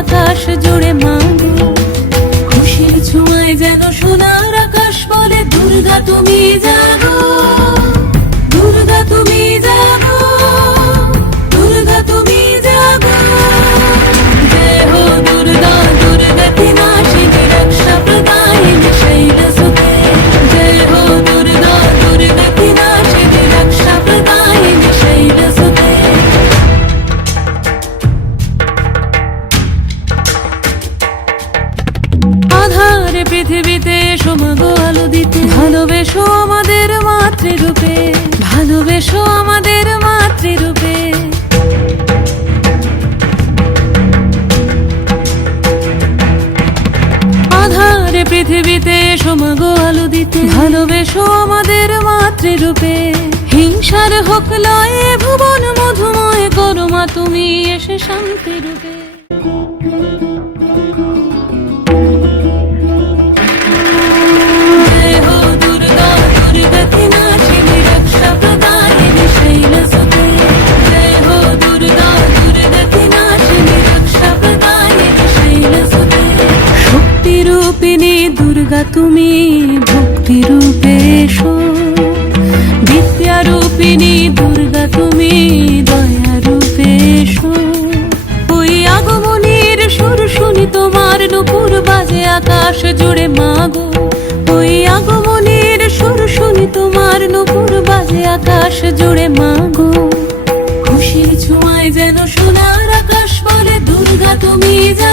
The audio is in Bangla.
আকাশ জুড়ে মাগো। খুশির ছোঁয়ায় যেন সোনার আকাশ বলে দুর্গা তুমি জাগো, দুর্গা তুমি জাগো, দুর্গা তুমি জাগো। জয় হো দুর্গা, দুর্গা की नाशिनी रक्षा प्रदायिनी शैलसुते। जय हो दुर्गा, दुर्गा की नाशिनी रक्षा प्रदायिनी शैलसुते। আধারে পৃথিবীতে এসো মাগো আলো দিতে, ভালোবেসো আমাদের মাতৃরূপে, ভালোবেসো আমাদের মাতৃরূপে। আধারে পৃথিবীতে এসো মাগো আলো দিতে, ভালোবেসো আমাদের মাতৃরূপে। হিংসার হোক লয়ে ভুবন মধুময় করো মা তুমি এসে শান্তি রূপে। শক্তিরূপিণী দুর্গা তুমি ভক্তি রূপে এসো, বিদ্যারূপিণী দুর্গা তুমি দয়া রূপে এসো। ওই আগমনীর সুর শুনি তোমার নুপুর বাজে আকাশ জুড়ে মাগো। ওই আগমনীর সুর শুনি তোমার নুপুর বাজে আকাশ জুড়ে মাগো। খুশির ছোঁয়ায় যেন সোনার আকাশ বলে দুর্গা তুমি যা